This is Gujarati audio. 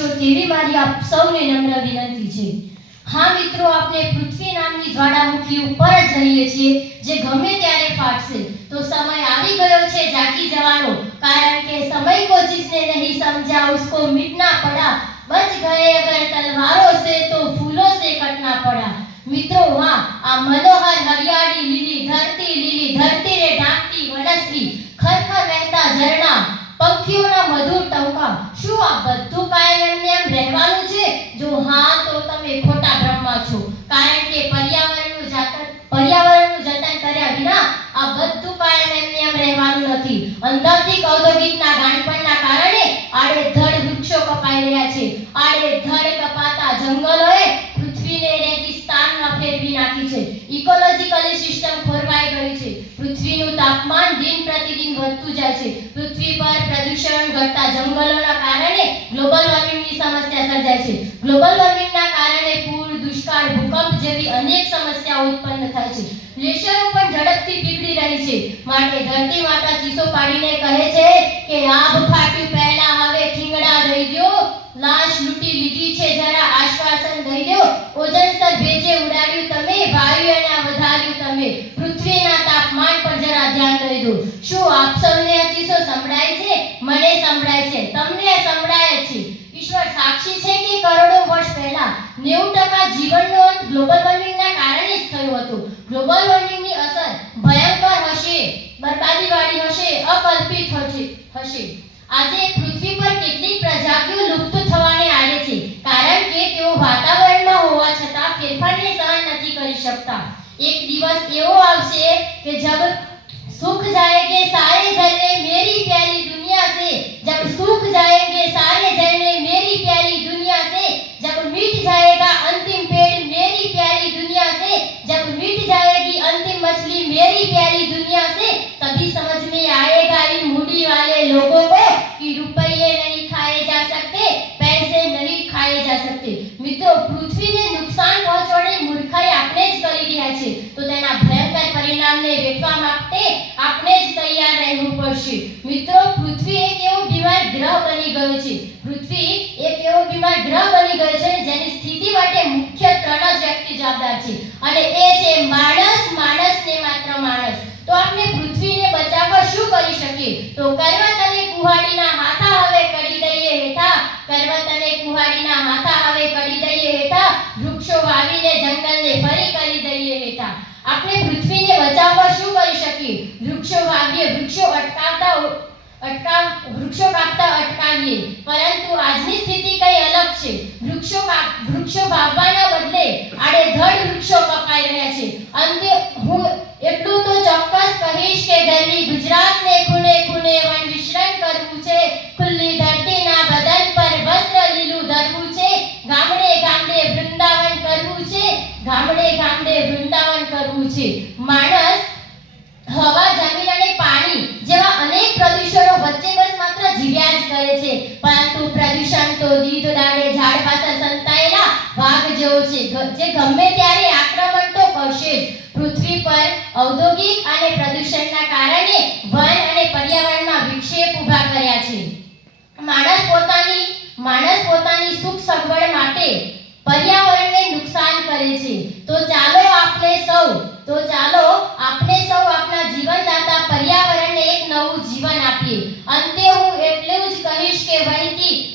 છો તેવી મારી આપ સૌને નમ્ર વિનંતી છે. હા મિત્રો આપણે પૃથ્વી નામની જ્વાળામુખી ઉપર જ રહીએ છીએ, જે ગમે ત્યારે ફાટશે. તો સમય આવી ગયો છે જાગી જવાનો, કારણ કે સમય કો જિસને નહીં સમજા ઉસકો મિટના પડા. બચ ગયે અગર તલવારો સે તો ફૂલો સે કટના પડા. મિત્રો, વાહ, આ મનોહર હરિયાળી લીલી ધરતી, લીલી ધરતીને ઢાંકતી તમે ખોટા ભ્રમમાં છો. કારણ કે પર્યાવરણનું જતન પર્યાવરણનું જતન કર્યા વિના આ બધું કાયમ એમ રહેવાનું નથી. અંદરથી ઔદ્યોગિકના ગાંડપણના કારણે આડેધડ વૃક્ષો કપાઈ રહ્યા છે. આડેધડ કપાતા જંગલોએ પૃથ્વીને રેગિસ્તાનમાં ફેરવી નાખી છે. ઇકોલોજીકલી સિસ્ટમ ખોરવાઈ ગઈ છે. પૃથ્વીનું તાપમાન દિન પ્રતિદિન વધતું જાય છે. પૃથ્વી પર પ્રદૂષણ ઘટતા જંગલોના કારણે ગ્લોબલ વોર્મિંગની સમસ્યા સર્જાય છે. ગ્લોબલ વોર્મિંગના કારણે પૂર, દુષ્કાળ, ભૂકંપ જેવી અનેક સમસ્યાઓ ઉત્પન્ન થાય છે. ગ્લેશિયરો પણ ઝડપથી પીગળી રહી છે. માટે ધરતી માતા ચીસો પાડીને કહે છે કે આભ ફાટ્યું પહેલા, હવે ઠીંગડા દઈ ગયો લાશ લૂંટી લીધી છે, જરા આશ્વાસન દઈ દો ઓજન સ્તર ભેજે ઉડાડ્યું તમે વાયુ એના વધાર્યું તમે. પૃથ્વીના ધ્યાન શું આપ સૌને આ ચીસો સંભળાય છે? મને સંભળાય છે. તમને સંભળાય છે. ઈશ્વર સાક્ષી છે કે કરોડો વર્ષ પહેલા 90% જીવનનો અંત ગ્લોબલ વોર્મિંગના કારણે જ થયો હતો. ગ્લોબલ વોર્મિંગની અસર ભયંકર હશે. બરબાદીવાળી હશે. અકલ્પિત હશે. હશે. આજે પૃથ્વી પર કેટલીક પ્રજાતિઓ લુપ્ત થવાને આરે છે. કારણ કે તેઓ વાતાવરણમાં હોવા છતાં ફેરફારને સહન નથી કરી શકતા. એક દિવસ એવો આવશે કે જબ मछली मेरी प्यारी दुनिया से तभी समझ में आएगा इन मूडी वाले लोगों को कि रुपये नहीं खाए जा सकते पैसे नहीं खाए जा सकते મિત્રો પૃથ્વીને નુકસાન પહોંચાડે મૂર્ખાઈ આપણે જ કરી રહ્યા છે તો તેના ભયંકર પરિણામને વેઠવા માટે આપણે જ તૈયાર રહેવું પડશે મિત્રો પૃથ્વી એક એવો બીમાર ગ્રહ બની ગયો છે પૃથ્વી એક એવો બીમાર ગ્રહ જ વ્યક્તિ જવાબદાર છે. અને એ છે માણસ માણસ ને માત્ર માણસ. તો આપણે પૃથ્વીને બચાવવા શું કરી શકીએ? તો કરવત અને કુહાડીના હાથા હવે કરી દઈએ હેઠા. કરવત અને કુહાડીના હાથા હવે કરી દઈએ હેઠા. વૃક્ષો વાવીને જંગલને ફરી કરી દઈએ હેઠા. આપણે પૃથ્વીને બચાવવા શું કરી શકીએ? વૃક્ષો વાવીએ, વૃક્ષો અટકાવતા અટકાવ, વૃક્ષો કાપતા અટકાવીએ. પરંતુ આજની સ્થિતિ કઈ અલગ છે. વૃક્ષો વૃક્ષો વાવવાના આડેધડ વૃક્ષો કપાઈ રહ્યા છે. અંતે હું એટલું તો ચોક્કસ કહીશ કે ગરવી ગુજરાતને ખૂણે ખૂણે વન વિશ્રણ કરવું છે. ખુલ્લી ધરતીના બદન પર વસ્ત્ર લીલું ધરવું છે. ગામડે ગામડે વૃંદાવન કરવું છે. ગામડે ગામડે વૃંદાવન કરવું છે. માણસ, હવા, જમીન અને પાણી જેવા અનેક પ્રદૂષણો વચ્ચે બસ માત્ર જીવ્યા જ કરે છે. પરંતુ પ્રદૂષણ તો દીધ દાડે ઝાડ પાછળ સંતાયેલા વાઘ જેવો છે. જે ગમે ત્યારે આક્રમણ તો કરશે જ. પૃથ્વી પર ઔદ્યોગિક અને પ્રદૂષણના કારણે વન અને પર્યાવરણમાં વિક્ષેપ ઊભા કર્યા છે. માણસ પોતાની માણસ પોતાની સુખ સગવડ માટે પર્યાવરણને નુકસાન કરે છે. તો ચાલો આપણે સૌ, તો ચાલો આપણે સૌ આપણા જીવનદાતા પર્યાવરણને એક નવું જીવન આપીએ. અંતે હું એટલું જ કહીશ કે પર્યાવરણ